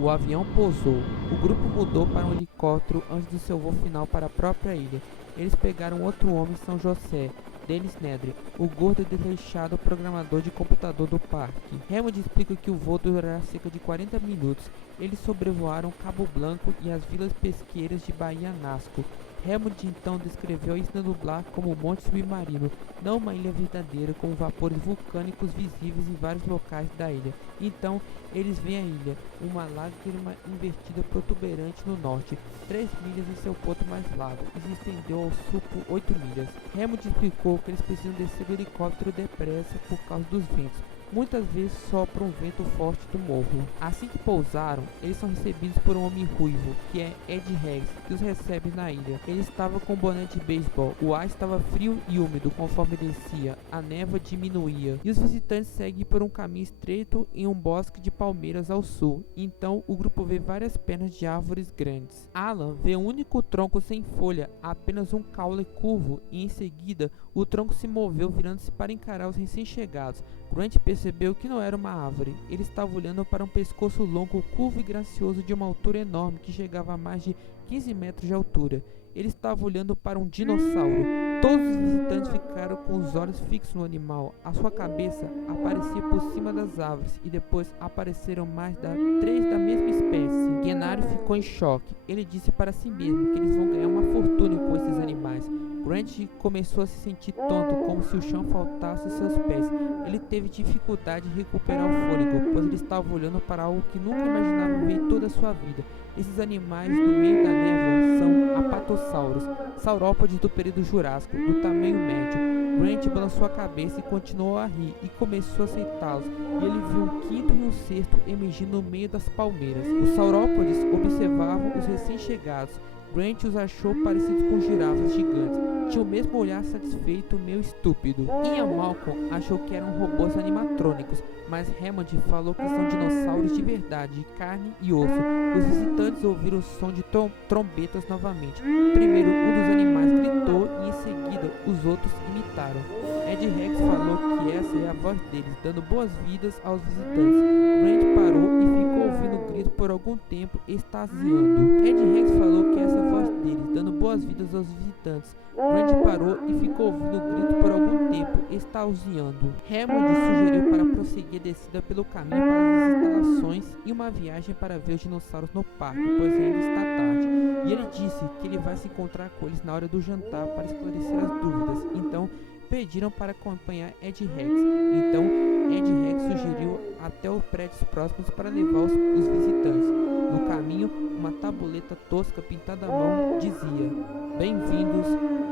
O avião pousou. O grupo mudou para um helicóptero antes do seu voo final para a própria ilha. Eles pegaram outro homem em São José, Dennis Nedry, o gordo e desleixado programador de computador do parque. Hammond explica que o voo durará cerca de 40 minutos. Eles sobrevoaram Cabo Blanco e as vilas pesqueiras de Bahia Nasco. Hammond então descreveu a Isla Nublar como um monte submarino, não uma ilha verdadeira, com vapores vulcânicos visíveis em vários locais da ilha. Então, eles veem a ilha, uma lágrima invertida protuberante no norte, 3 milhas em seu ponto mais largo, e se estendeu ao sul por 8 milhas. Hammond explicou que eles precisam descer do helicóptero depressa por causa dos ventos. Muitas vezes sopra um vento forte do morro. Assim que pousaram, eles são recebidos por um homem ruivo, que é Ed Regis, que os recebe na ilha. Ele estava com um boné de beisebol. O ar estava frio e úmido conforme descia. A névoa diminuía. E os visitantes seguem por um caminho estreito em um bosque de palmeiras ao sul. Então, o grupo vê várias pernas de árvores grandes. Alan vê um único tronco sem folha, apenas um caule curvo, e em seguida, o tronco se moveu virando-se para encarar os recém-chegados. Grant percebeu que não era uma árvore. Ele estava olhando para um pescoço longo, curvo e gracioso de uma altura enorme que chegava a mais de 15 metros de altura. Ele estava olhando para um dinossauro. Todos os visitantes ficaram com os olhos fixos no animal. A sua cabeça aparecia por cima das árvores e depois apareceram mais três da mesma espécie. Gennaro ficou em choque. Ele disse para si mesmo que eles vão ganhar uma fortuna com esses animais. Grant começou a se sentir tonto, como se o chão faltasse aos seus pés. Ele teve dificuldade de recuperar o fôlego, pois ele estava olhando para algo que nunca imaginava ver em toda a sua vida. Esses animais no meio da névoa são apatossauros, saurópodes do período Jurássico, do tamanho médio. Grant balançou a cabeça e continuou a rir, e começou a aceitá-los, e ele viu um quinto e um sexto emergindo no meio das palmeiras. Os saurópodes observavam os recém-chegados. Grant os achou parecidos com girafas gigantes. Tinha o mesmo olhar satisfeito, meio estúpido. Ian Malcolm achou que eram robôs animatrônicos, mas Hammond falou que são dinossauros de verdade, de carne e osso. Os visitantes ouviram o som de trombetas novamente. Primeiro um dos animais gritou e em seguida os outros imitaram. Ed Rex falou que essa é a voz deles, dando boas-vindas aos visitantes. Grant parou e ficou ouvindo o grito por algum tempo, extasiando. Ed Rex falou que essa é a voz deles, dando boas-vindas aos visitantes. Grant parou e ficou ouvindo o grito por algum tempo, extasiando. Hammond sugeriu para prosseguir a descida pelo caminho para as instalações e uma viagem para ver os dinossauros no parque, pois ainda está tarde. E ele disse que ele vai se encontrar com eles na hora do jantar para esclarecer as dúvidas. Então, pediram para acompanhar Ed Rex. Então, Ed Rex sugeriu até os prédios próximos para levar os visitantes. No caminho, uma tabuleta tosca pintada à mão dizia: "Bem-vindos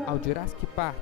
ao Jurassic Park."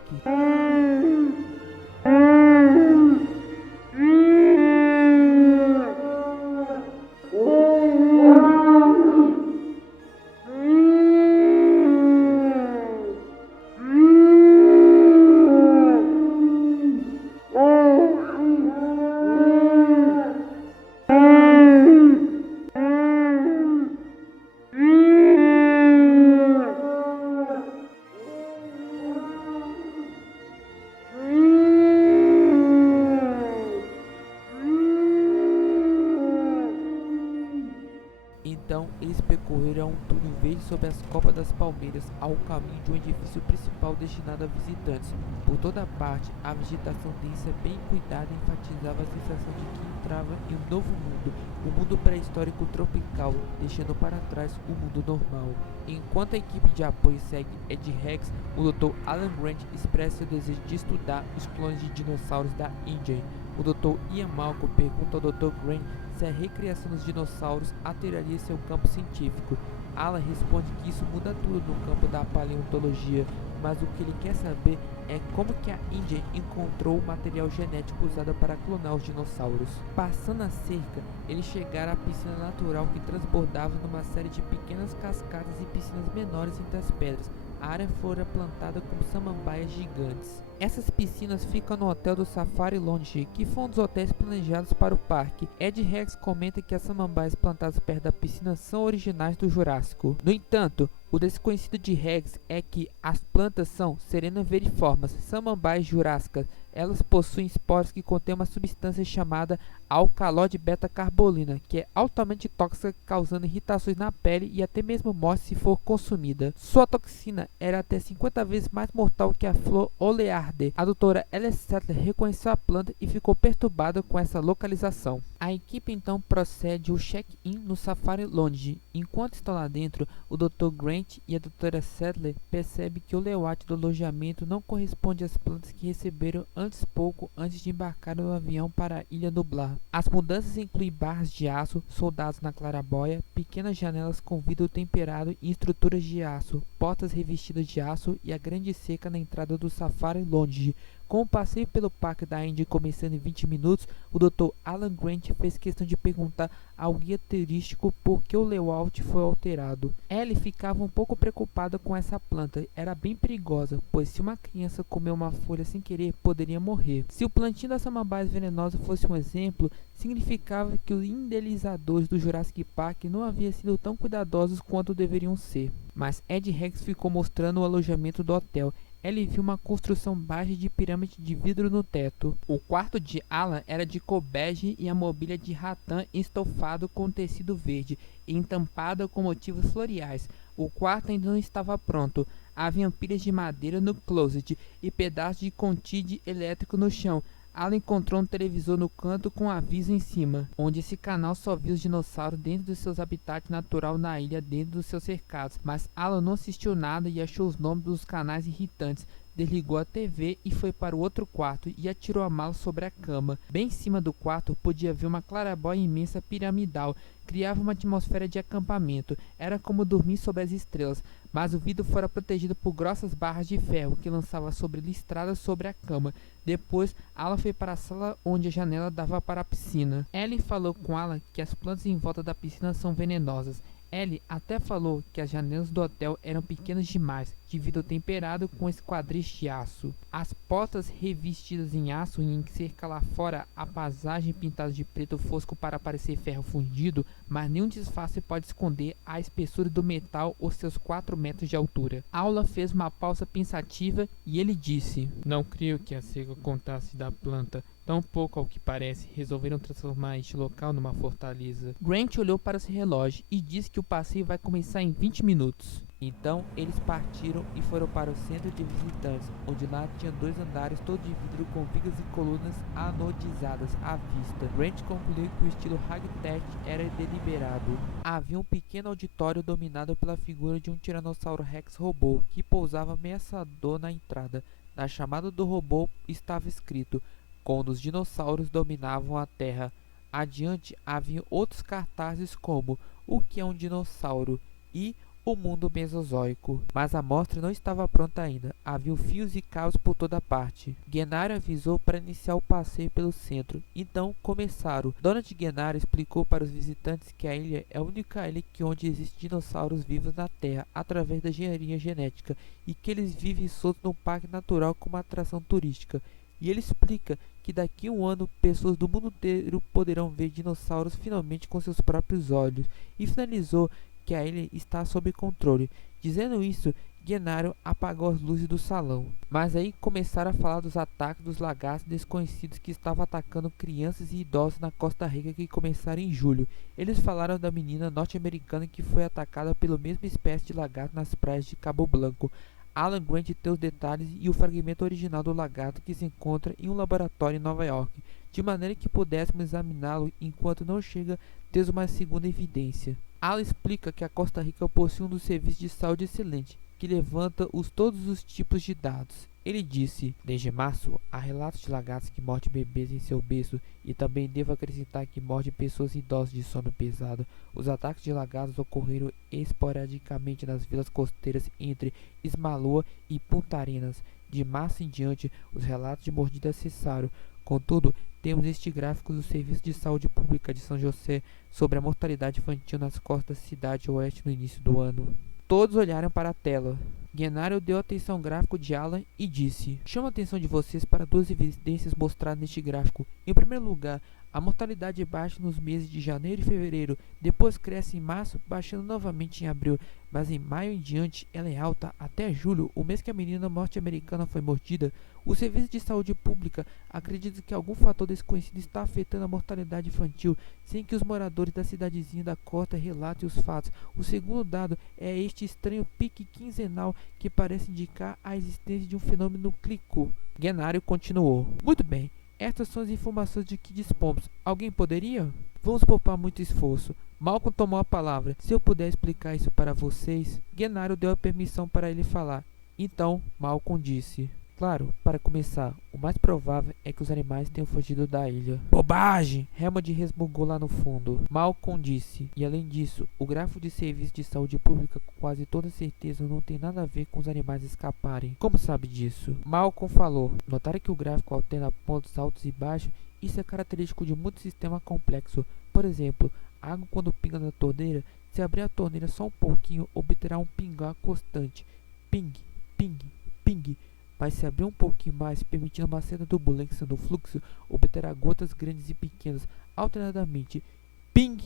Então, eles percorreram um túnel verde sobre as copas das palmeiras ao caminho de um edifício principal destinado a visitantes. Por toda parte, a vegetação densa, bem cuidada, enfatizava a sensação de que entrava em um novo mundo, um mundo pré-histórico tropical, deixando para trás o mundo normal. Enquanto a equipe de apoio segue Ed Rex, o Dr. Alan Grant expressa seu desejo de estudar os clones de dinossauros da Índia. O Dr. Ian Malcolm pergunta ao Dr. Grant se a recriação dos dinossauros alteraria seu campo científico. Alan responde que isso muda tudo no campo da paleontologia, mas o que ele quer saber é como que a Índia encontrou o material genético usado para clonar os dinossauros. Passando a cerca, eles chegaram à piscina natural que transbordava numa série de pequenas cascatas e piscinas menores entre as pedras. A área fora plantada com samambaias gigantes. Essas piscinas ficam no hotel do Safari Lounge, que foi um dos hotéis planejados para o parque. Ed Rex comenta que as samambaias plantadas perto da piscina são originais do Jurássico. No entanto, o desconhecido de Rex é que as plantas são Serenaviriformes, samambaias jurássicas. Elas possuem esporos que contêm uma substância chamada alcaloide beta-carbolina, que é altamente tóxica, causando irritações na pele e até mesmo morte se for consumida. Sua toxina era até 50 vezes mais mortal que a flor olearde. A doutora Alice Sattler reconheceu a planta e ficou perturbada com essa localização. A equipe então procede o check-in no Safari Lounge. Enquanto estão lá dentro, o Dr. Grant e a doutora Sattler percebem que o layout do alojamento não corresponde às plantas que receberam pouco antes de embarcar no avião para a Ilha Nublar. As mudanças incluem barras de aço soldados na clarabóia, pequenas janelas com vidro temperado e estruturas de aço, portas revestidas de aço e a grande cerca na entrada do Safari Lounge. Com o passeio pelo Parque da Índia começando em 20 minutos, o Dr. Alan Grant fez questão de perguntar ao guia turístico por que o layout foi alterado. Ellie ficava um pouco preocupada com essa planta, era bem perigosa, pois se uma criança comer uma folha sem querer, poderia morrer. Se o plantio das samambaias venenosas fosse um exemplo, significava que os idealizadores do Jurassic Park não haviam sido tão cuidadosos quanto deveriam ser. Mas Ed Rex ficou mostrando o alojamento do hotel. Ele viu uma construção baixa de pirâmide de vidro no teto. O quarto de Alan era de cor bege e a mobília de ratã estofado com tecido verde e entampada com motivos florais. O quarto ainda não estava pronto. Havia pilhas de madeira no closet e pedaços de contíde elétrico no chão. Alan encontrou um televisor no canto com um aviso em cima, onde esse canal só via os dinossauros dentro dos seus habitats natural na ilha, dentro dos seus cercados. Mas Alan não assistiu nada e achou os nomes dos canais irritantes. Desligou a TV e foi para o outro quarto e atirou a mala sobre a cama. Bem em cima do quarto podia ver uma clarabóia imensa piramidal. Criava uma atmosfera de acampamento. Era como dormir sob as estrelas, mas o vidro fora protegido por grossas barras de ferro que lançava sobre listradas sobre a cama. Depois, Alan foi para a sala onde a janela dava para a piscina. Ellie falou com Alan que as plantas em volta da piscina são venenosas. Ellie até falou que as janelas do hotel eram pequenas demais, de vidro temperado com esquadris de aço. As portas revestidas em aço e em cerca lá fora a paisagem pintada de preto fosco para parecer ferro fundido, mas nenhum disfarce pode esconder a espessura do metal ou seus 4 metros de altura. Aula fez uma pausa pensativa e ele disse: "Não creio que a cega contasse da planta. Tão pouco ao que parece, resolveram transformar este local numa fortaleza." Grant olhou para seu relógio e disse que o passeio vai começar em 20 minutos. Então eles partiram e foram para o centro de visitantes, onde lá tinha 2 andares todos de vidro com vigas e colunas anodizadas à vista. Grant concluiu que o estilo high-tech era deliberado. Havia um pequeno auditório dominado pela figura de um Tiranossauro Rex robô, que pousava ameaçador na entrada. Na chamada do robô estava escrito: "Quando os dinossauros dominavam a Terra." Adiante havia outros cartazes como "O que é um dinossauro?" e "O mundo mesozoico." Mas a mostra não estava pronta ainda. Havia fios e cabos por toda parte. Gennaro avisou para iniciar o passeio pelo centro. Então começaram. Donald Gennaro explicou para os visitantes que a ilha é a única ilha onde existem dinossauros vivos na Terra através da engenharia genética e que eles vivem soltos num parque natural como atração turística. E ele explica que daqui a um ano pessoas do mundo inteiro poderão ver dinossauros finalmente com seus próprios olhos. E finalizou que a ilha está sob controle. Dizendo isso, Gennaro apagou as luzes do salão. Mas aí começaram a falar dos ataques dos lagartos desconhecidos que estavam atacando crianças e idosos na Costa Rica, que começaram em julho. Eles falaram da menina norte-americana que foi atacada pela mesma espécie de lagarto nas praias de Cabo Blanco. Alan Grant tem os detalhes e o fragmento original do lagarto que se encontra em um laboratório em Nova York, de maneira que pudéssemos examiná-lo enquanto não chega ter uma segunda evidência. Alan explica que a Costa Rica possui um dos serviços de saúde excelente, que levanta todos os tipos de dados. Ele disse: "Desde março, há relatos de lagartos que mordem bebês em seu berço e também devo acrescentar que mordem pessoas idosas de sono pesado. Os ataques de lagartos ocorreram esporadicamente nas vilas costeiras entre Ismaloa e Punta Arenas. De março em diante, os relatos de mordida cessaram. Contudo, temos este gráfico do Serviço de Saúde Pública de São José sobre a mortalidade infantil nas costas da cidade oeste no início do ano." Todos olharam para a tela. Gennario deu atenção ao gráfico de Alan e disse: chamo a atenção de vocês para duas evidências mostradas neste gráfico. Em primeiro lugar, a mortalidade baixa nos meses de janeiro e fevereiro, depois cresce em março, baixando novamente em abril, mas em maio em diante ela é alta até julho, o mês que a menina norte-americana foi mordida. O Serviço de Saúde Pública acredita que algum fator desconhecido está afetando a mortalidade infantil, sem que os moradores da cidadezinha da costa relatem os fatos. O segundo dado é este estranho pique quinzenal que parece indicar a existência de um fenômeno clicô. Gennario continuou: muito bem. Estas são as informações de que dispomos. Alguém poderia? Vamos poupar muito esforço. Malcolm tomou a palavra. Se eu puder explicar isso para vocês... Gennario deu a permissão para ele falar. Então, Malcolm disse: claro, para começar, o mais provável é que os animais tenham fugido da ilha. Bobagem! Hammond resmungou lá no fundo. Malcolm disse: e além disso, o gráfico de serviço de saúde pública com quase toda certeza não tem nada a ver com os animais escaparem. Como sabe disso? Malcolm falou: notaram que o gráfico alterna pontos altos e baixos? Isso é característico de muito sistema complexo. Por exemplo, a água quando pinga na torneira, se abrir a torneira só um pouquinho, obterá um pingar constante. Ping, ping, ping. Mas se abrir um pouquinho mais, permitindo uma certa turbulência no fluxo, obterá gotas grandes e pequenas, alternadamente. Ping,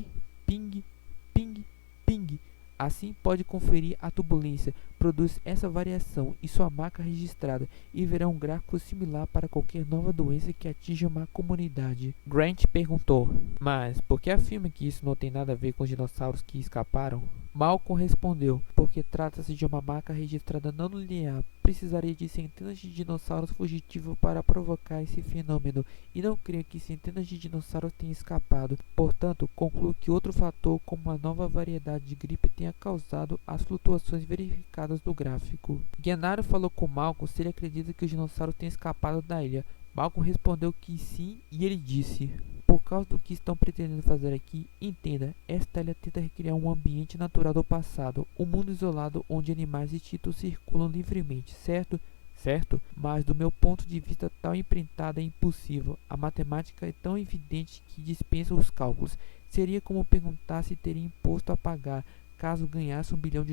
ping, ping, ping. Assim pode conferir a turbulência, produz essa variação em sua marca registrada e verá um gráfico similar para qualquer nova doença que atinja uma comunidade. Grant perguntou: mas por que afirma que isso não tem nada a ver com os dinossauros que escaparam? Malcolm respondeu: porque trata-se de uma marca registrada não linear. Precisaria de centenas de dinossauros fugitivos para provocar esse fenômeno, e não creio que centenas de dinossauros tenham escapado. Portanto, concluo que outro fator, como uma nova variedade de gripe, tenha causado as flutuações verificadas no gráfico. Gennario falou com Malcolm se ele acredita que os dinossauros tenham escapado da ilha. Malcolm respondeu que sim, e ele disse: por causa do que estão pretendendo fazer aqui, entenda, esta ilha tenta recriar um ambiente natural do passado, um mundo isolado onde animais extintos circulam livremente, certo? Certo? Mas do meu ponto de vista tal empreitada é impossível. A matemática é tão evidente que dispensa os cálculos. Seria como perguntar se teria imposto a pagar caso ganhasse $1 bilhão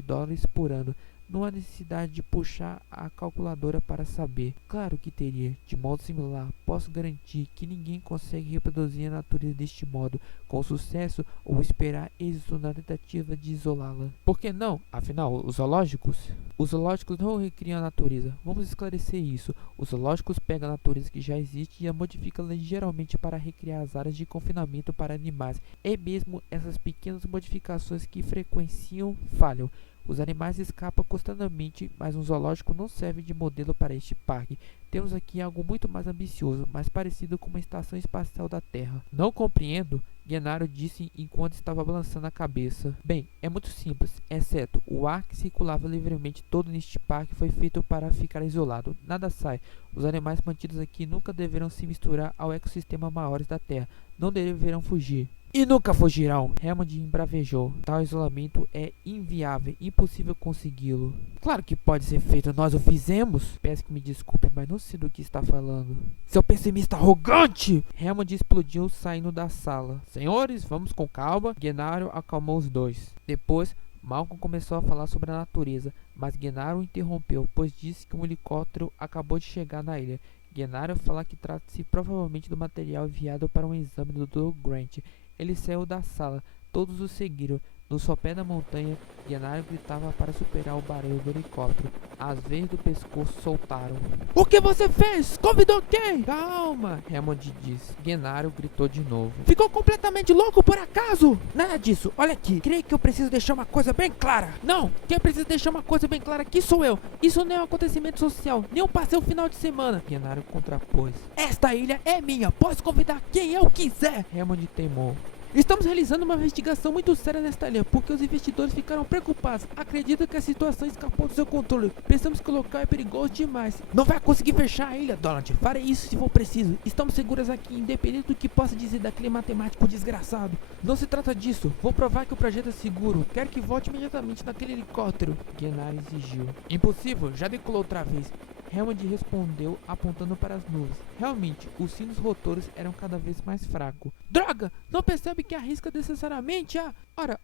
por ano. Não há necessidade de puxar a calculadora para saber. Claro que teria. De modo similar, posso garantir que ninguém consegue reproduzir a natureza deste modo, com sucesso, ou esperar êxito na tentativa de isolá-la. Por que não? Afinal, os zoológicos? Os zoológicos não recriam a natureza. Vamos esclarecer isso. Os zoológicos pegam a natureza que já existe e a modificam ligeiramente para recriar as áreas de confinamento para animais. É mesmo essas pequenas modificações que frequenciam falham. Os animais escapam constantemente, mas um zoológico não serve de modelo para este parque. Temos aqui algo muito mais ambicioso, mais parecido com uma estação espacial da Terra. Não compreendo, Gennario disse enquanto estava balançando a cabeça. Bem, é muito simples, exceto o ar que circulava livremente todo neste parque foi feito para ficar isolado. Nada sai. Os animais mantidos aqui nunca deverão se misturar ao ecossistema maiores da Terra. Não deverão fugir. E nunca fugirão, Hammond embravejou. Tal isolamento é inviável, impossível consegui-lo. Claro que pode ser feito, nós o fizemos. Peço que me desculpe, mas não sei do que está falando. Seu pessimista arrogante! Hammond explodiu saindo da sala. Senhores, vamos com calma. Gennario acalmou os dois. Depois, Malcolm começou a falar sobre a natureza, mas Gennario o interrompeu, pois disse que um helicóptero acabou de chegar na ilha. Gennario fala que trata-se provavelmente do material enviado para um exame do Dr. Grant. Ele saiu da sala, todos o seguiram. No sopé da montanha, Gennario gritava para superar o barulho do helicóptero. As veias do pescoço soltaram. O que você fez? Convidou quem? Calma, Hammond disse. Gennario gritou de novo. Ficou completamente louco por acaso? Nada disso, olha aqui. Creio que eu preciso deixar uma coisa bem clara. Não, quem precisa deixar uma coisa bem clara aqui sou eu. Isso não é um acontecimento social, nem um passeio final de semana. Gennario contrapôs. Esta ilha é minha, posso convidar quem eu quiser. Hammond teimou. Estamos realizando uma investigação muito séria nesta ilha, porque os investidores ficaram preocupados. Acreditam que a situação escapou do seu controle. Pensamos que o local é perigoso demais. Não vai conseguir fechar a ilha, Donald. Farei isso se for preciso. Estamos seguros aqui, independente do que possa dizer daquele matemático desgraçado. Não se trata disso. Vou provar que o projeto é seguro. Quero que volte imediatamente naquele helicóptero. Gennario exigiu. Impossível, já decolou outra vez. Hammond respondeu apontando para as nuvens. Realmente, os sinos rotores eram cada vez mais fracos. Droga! Não percebe que arrisca necessariamente a...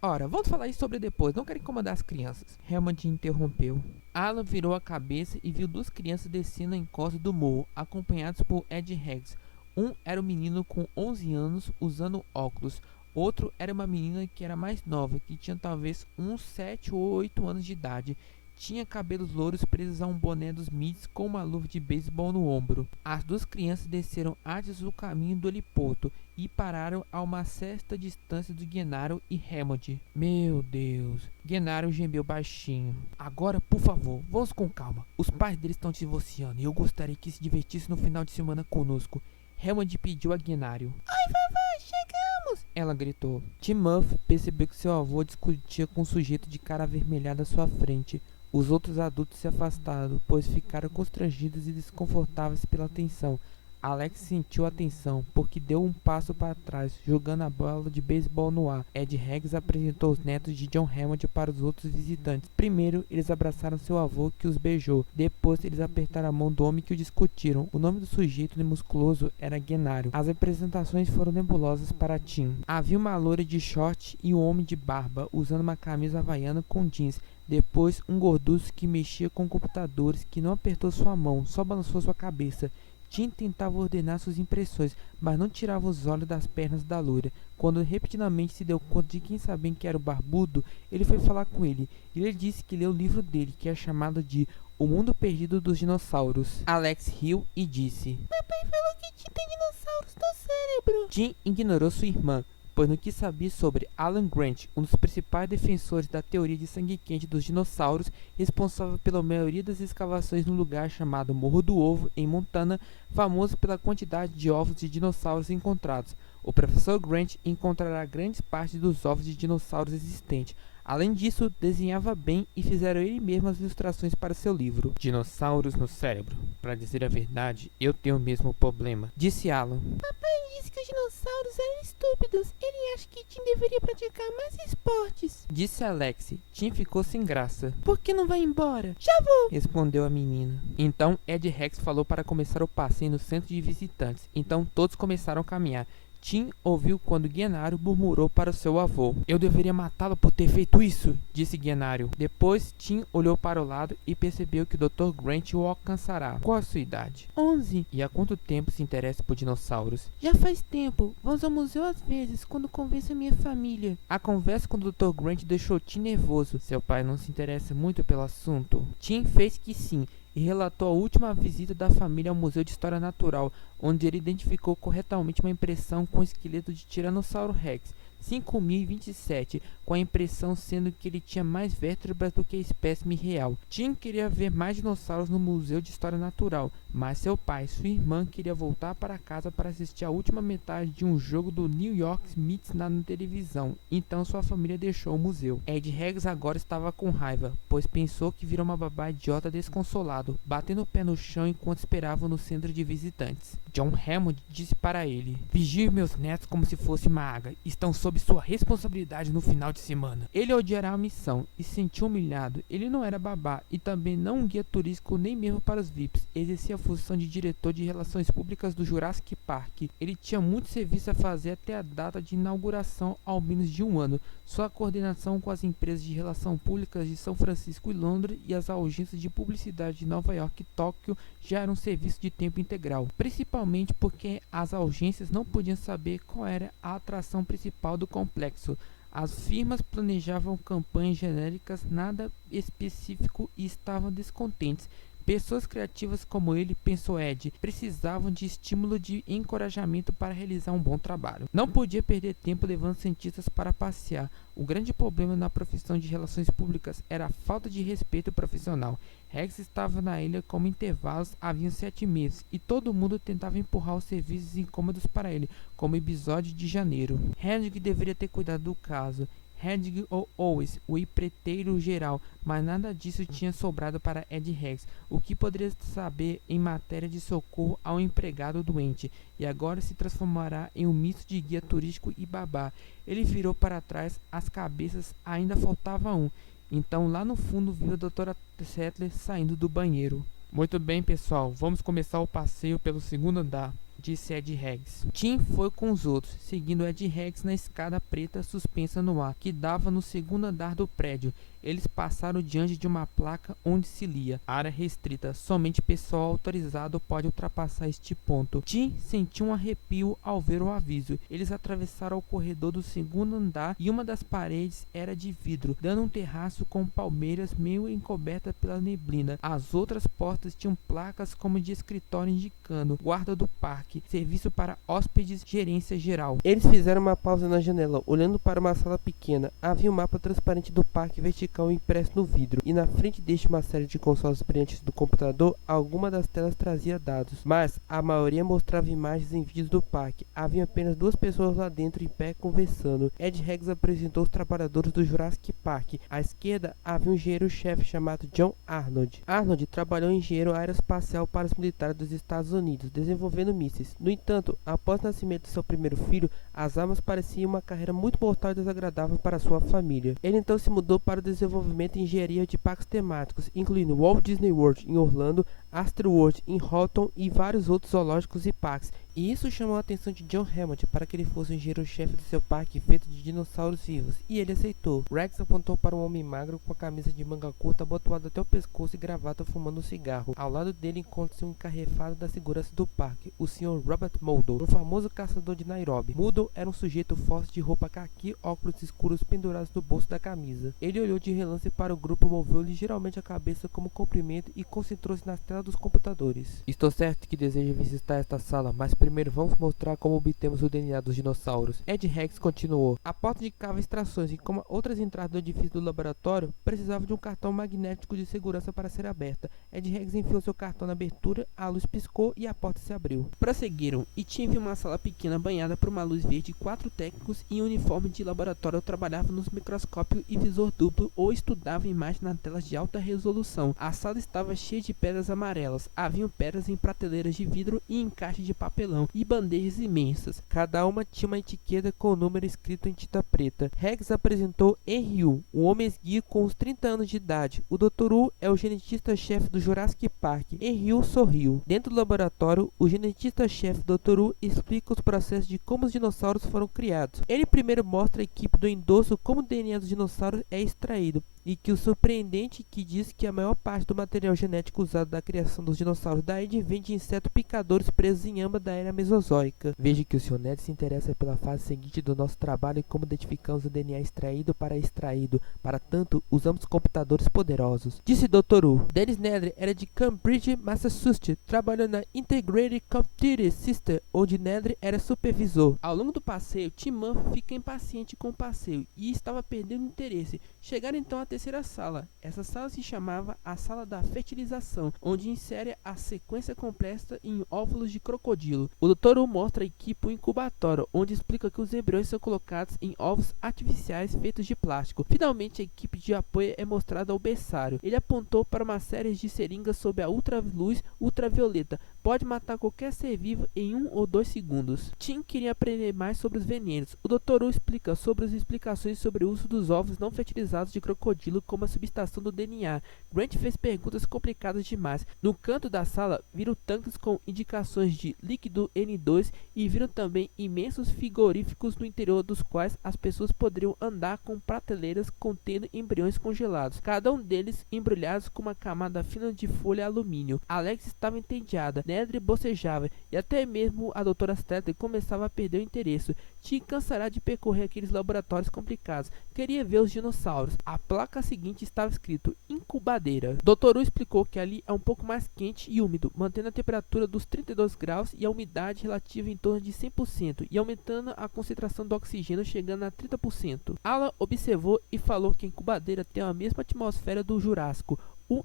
Ora, vamos falar isso sobre depois, não quero incomodar as crianças. Hammond interrompeu. Alan virou a cabeça e viu duas crianças descendo a encosta do morro, acompanhados por Ed Heggs. Um era um menino com 11 anos, usando óculos. Outro era uma menina que era mais nova, que tinha talvez uns 7 ou 8 anos de idade. Tinha cabelos louros presos a um boné dos Mids com uma luva de beisebol no ombro. As duas crianças desceram antes do caminho do heliporto e pararam a uma certa distância de Gennaro e Hammond. Meu Deus, Gennaro gemeu baixinho. Agora, por favor, vamos com calma. Os pais deles estão se divorciando e eu gostaria que se divertisse no final de semana conosco. Hammond pediu a Gennaro. Ai, vovó, chegamos! Ela gritou. Tim Muff percebeu que seu avô discutia com um sujeito de cara avermelhada à sua frente. Os outros adultos se afastaram, pois ficaram constrangidos e desconfortáveis pela tensão. Alex sentiu a tensão, porque deu um passo para trás, jogando a bola de beisebol no ar. Ed Heggs apresentou os netos de John Hammond para os outros visitantes. Primeiro, eles abraçaram seu avô, que os beijou. Depois, eles apertaram a mão do homem que o discutiram. O nome do sujeito musculoso era Gennaro. As apresentações foram nebulosas para Tim. Havia uma loira de short e um homem de barba, usando uma camisa havaiana com jeans. Depois, um gorduço que mexia com computadores, que não apertou sua mão, só balançou sua cabeça. Tim tentava ordenar suas impressões, mas não tirava os olhos das pernas da loira. Quando repentinamente se deu conta de quem sabia que era o barbudo, ele foi falar com ele. Ele disse que leu o livro dele, que é chamado de O Mundo Perdido dos Dinossauros. Alex riu e disse: Papai falou que Tim tem dinossauros no cérebro. Tim ignorou sua irmã, pois no que sabia sobre Alan Grant, um dos principais defensores da teoria de sangue quente dos dinossauros, responsável pela maioria das escavações no lugar chamado Morro do Ovo, em Montana, famoso pela quantidade de ovos de dinossauros encontrados. O professor Grant encontrará grandes partes dos ovos de dinossauros existentes. Além disso, desenhava bem e fizeram ele mesmo as ilustrações para seu livro. Dinossauros no cérebro. Para dizer a verdade, eu tenho o mesmo problema, disse Alan. Papai disse que os dinossauros eram estúpidos. Ele acha que Tim deveria praticar mais esportes, disse Alex. Tim ficou sem graça. Por que não vai embora? Já vou, respondeu a menina. Então Ed Heggs falou para começar o passeio no centro de visitantes. Então todos começaram a caminhar. Tim ouviu quando Gennaro murmurou para seu avô. Eu deveria matá-lo por ter feito isso, disse Gennaro. Depois, Tim olhou para o lado e percebeu que o Dr. Grant o alcançará. Qual a sua idade? 11. E há quanto tempo se interessa por dinossauros? Já faz tempo. Vamos ao museu às vezes, quando convenço a minha família. A conversa com o Dr. Grant deixou Tim nervoso. Seu pai não se interessa muito pelo assunto? Tim fez que sim e relatou a última visita da família ao Museu de História Natural, onde ele identificou corretamente uma impressão com o esqueleto de Tiranossauro Rex, 5027, com a impressão sendo que ele tinha mais vértebras do que a espécime real. Tim queria ver mais dinossauros no Museu de História Natural, mas seu pai e sua irmã queriam voltar para casa para assistir a última metade de um jogo do New York Mets na televisão, então sua família deixou o museu. Ed Heggs agora estava com raiva, pois pensou que virou uma babá idiota desconsolado, batendo o pé no chão enquanto esperava no centro de visitantes. John Hammond disse para ele: Vigie meus netos como se fosse uma águia, estão sob sua responsabilidade no final de semana. Ele odiará a missão e se sentiu humilhado. Ele não era babá e também não um guia turístico nem mesmo para os VIPs. Exercia a função de diretor de relações públicas do Jurassic Park. Ele tinha muito serviço a fazer até a data de inauguração, ao menos de um ano. Sua coordenação com as empresas de relações públicas de São Francisco e Londres e as agências de publicidade de Nova York e Tóquio já era um serviço de tempo integral, principalmente porque as agências não podiam saber qual era a atração principal do complexo. As firmas planejavam campanhas genéricas, nada específico, e estavam descontentes. Pessoas criativas como ele, pensou Ed, precisavam de estímulo de encorajamento para realizar um bom trabalho. Não podia perder tempo levando cientistas para passear. O grande problema na profissão de relações públicas era a falta de respeito profissional. Rex estava na ilha como intervalos haviam 7 meses, e todo mundo tentava empurrar os serviços incômodos para ele, como o episódio de janeiro. Henry deveria ter cuidado do caso. Henry ou Owens, o empreiteiro geral, mas nada disso tinha sobrado para Ed Heggs, o que poderia saber em matéria de socorro ao empregado doente, e agora se transformará em um misto de guia turístico e babá. Ele virou para trás as cabeças, ainda faltava um. Então lá no fundo viu a doutora Settler saindo do banheiro. Muito bem, pessoal, vamos começar o passeio pelo segundo andar, disse Ed Regis. Tim foi com os outros, seguindo Ed Regis na escada preta suspensa no ar, que dava no segundo andar do prédio. Eles passaram diante de uma placa onde se lia: área restrita, somente pessoal autorizado pode ultrapassar este ponto. Tim sentiu um arrepio ao ver o aviso. Eles atravessaram o corredor do segundo andar e uma das paredes era de vidro, dando um terraço com palmeiras meio encoberta pela neblina. As outras portas tinham placas como de escritório indicando: guarda do parque, serviço para hóspedes, gerência geral. Eles fizeram uma pausa na janela, olhando para uma sala pequena. Havia um mapa transparente do parque vertical impresso no vidro, e na frente deste uma série de consoles brilhantes do computador. Alguma das telas trazia dados, mas a maioria mostrava imagens em vídeos do parque. Havia apenas 2 pessoas lá dentro em pé conversando. Ed Regis apresentou os trabalhadores do Jurassic Park. À esquerda havia um engenheiro-chefe chamado John Arnold. Arnold trabalhou em engenheiro aeroespacial para os militares dos Estados Unidos, desenvolvendo mísseis. No entanto, após o nascimento de seu primeiro filho, as armas pareciam uma carreira muito mortal e desagradável para sua família. Ele então se mudou para o desenvolvimento e engenharia de parques temáticos, incluindo Walt Disney World em Orlando, Astroworld em Houghton e vários outros zoológicos e parques. E isso chamou a atenção de John Hammond para que ele fosse o engenheiro-chefe do seu parque feito de dinossauros vivos, e ele aceitou. Rex apontou para um homem magro com a camisa de manga curta abotoada até o pescoço e gravata fumando um cigarro. Ao lado dele encontra-se um encarregado da segurança do parque, o Sr. Robert Muldoon, um famoso caçador de Nairobi. Muldoon era um sujeito forte de roupa caqui, óculos escuros pendurados no bolso da camisa. Ele olhou de relance para o grupo, moveu ligeiramente a cabeça como cumprimento e concentrou-se nas telas dos computadores. Estou certo que deseja visitar esta sala, mas primeiro vamos mostrar como obtemos o DNA dos dinossauros. Ed Regis continuou. A porta indicava extrações e, como outras entradas do edifício do laboratório, precisava de um cartão magnético de segurança para ser aberta. Ed Regis enfiou seu cartão na abertura, a luz piscou e a porta se abriu. Prosseguiram, e Tim viu uma sala pequena banhada por uma luz verde. 4 técnicos em uniforme de laboratório trabalhavam nos microscópio e visor duplo ou estudavam imagens na telas de alta resolução. A sala estava cheia de pedras amarelas. Haviam pedras em prateleiras de vidro e em caixas de papelão e bandejas imensas. Cada uma tinha uma etiqueta com o número escrito em tinta preta. Regis apresentou Henry Wu, um homem esguio com uns 30 anos de idade. O Dr. Wu é o genetista-chefe do Jurassic Park. Henry Wu sorriu. Dentro do laboratório, o genetista-chefe Dr. Wu explica os processos de como os dinossauros foram criados. Ele primeiro mostra à equipe do endosso como o DNA dos dinossauros é extraído, e que o surpreendente que diz que a maior parte do material genético usado na criação dos dinossauros da ilha vem de insetos picadores presos em âmbar da era mesozoica. Veja que o Sr. Ned se interessa pela fase seguinte do nosso trabalho e como identificamos o DNA extraído para extraído. Para tanto, usamos computadores poderosos, disse Dr. Wu. Dennis Nedry era de Cambridge, Massachusetts, trabalhou na Integrated Computer System, onde Nedry era supervisor. Ao longo do passeio, Tim Murphy fica impaciente com o passeio e estava perdendo interesse. Chegaram então à terceira sala. Essa sala se chamava a sala da fertilização, onde insere a sequência complexa em óvulos de crocodilo. O Dr. Wu mostra a equipe um incubatório, onde explica que os embriões são colocados em ovos artificiais feitos de plástico. Finalmente, a equipe de apoio é mostrada ao berçário. Ele apontou para uma série de seringas sob a ultraluz ultravioleta. Pode matar qualquer ser vivo em 1 ou 2 segundos. Tim queria aprender mais sobre os venenos. O Dr. Wu explica sobre as explicações sobre o uso dos ovos não fertilizados de crocodilo como a substituição do DNA. Grant fez perguntas complicadas demais. No canto da sala, viram tanques com indicações de líquido N2 e viram também imensos frigoríficos no interior dos quais as pessoas poderiam andar com prateleiras contendo embriões congelados, cada um deles embrulhados com uma camada fina de folha alumínio. Alex estava entediada, Nedry bocejava e até mesmo a doutora Stedley começava a perder o interesse. Tim cansará de percorrer aqueles laboratórios complicados. Queria ver os dinossauros. A placa seguinte estava escrito incubadeira. Dr. Wu explicou que ali é um pouco mais quente e úmido, mantendo a temperatura dos 32 graus e a umidade relativa em torno de 100% e aumentando a concentração do oxigênio chegando a 30%. Alan observou e falou que a incubadeira tem a mesma atmosfera do Jurássico.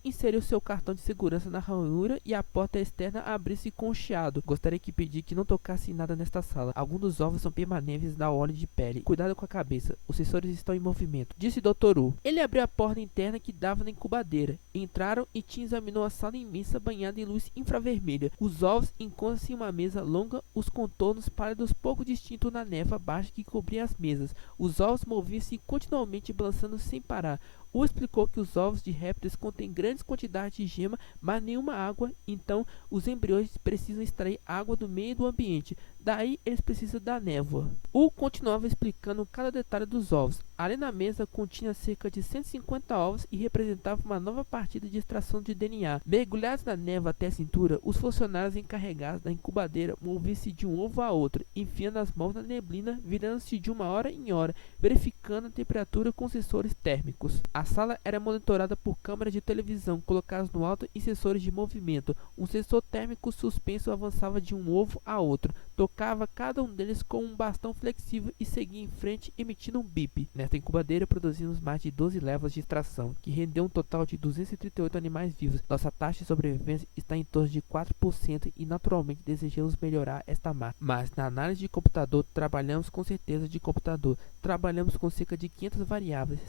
Inseriu seu cartão de segurança na ranhura e a porta externa abriu-se com um chiado. Gostaria que pedir que não tocasse em nada nesta sala. Alguns dos ovos são permanentes na óleo de pele. Cuidado com a cabeça, os sensores estão em movimento, disse Dr. Wu. Ele abriu a porta interna que dava na incubadeira. Entraram e Tim examinou a sala imensa banhada em luz infravermelha. Os ovos encontram-se em uma mesa longa, os contornos pálidos pouco distintos na névoa baixa que cobria as mesas. Os ovos moviam-se continuamente balançando sem parar. U explicou que os ovos de répteis contêm grandes quantidades de gema, mas nenhuma água, então os embriões precisam extrair água do meio do ambiente, daí eles precisam da névoa. U continuava explicando cada detalhe dos ovos. A arena na mesa continha cerca de 150 ovos e representava uma nova partida de extração de DNA. Mergulhados na névoa até a cintura, os funcionários encarregados da incubadeira moviam-se de um ovo a outro, enfiando as mãos na neblina, virando-se de uma hora em hora, verificando a temperatura com sensores térmicos. A sala era monitorada por câmeras de televisão colocadas no alto e sensores de movimento. Um sensor térmico suspenso avançava de um ovo a outro, tocava cada um deles com um bastão flexível e seguia em frente, emitindo um bip. Nesta incubadeira produzimos mais de 12 levas de extração, que rendeu um total de 238 animais vivos. Nossa taxa de sobrevivência está em torno de 4% e naturalmente desejamos melhorar esta marca. Mas na análise de computador trabalhamos com certeza de computador. Trabalhamos com cerca de 500 variáveis,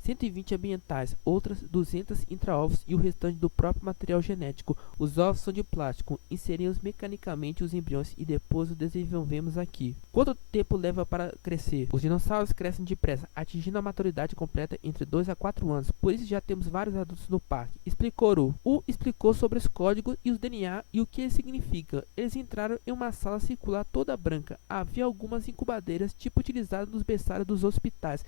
120 ambientais, outras 200 intra-ovos e o restante do próprio material genético. Os ovos são de plástico, inserimos mecanicamente os embriões e depois os desenvolvemos aqui. Quanto tempo leva para crescer? Os dinossauros crescem depressa, atingindo a maturidade completa entre 2 a 4 anos, por isso já temos vários adultos no parque, explicou U. U explicou sobre os códigos e os DNA e o que eles significam. Eles entraram em uma sala circular toda branca. Havia algumas incubadeiras, tipo utilizadas nos berçários dos hospitais.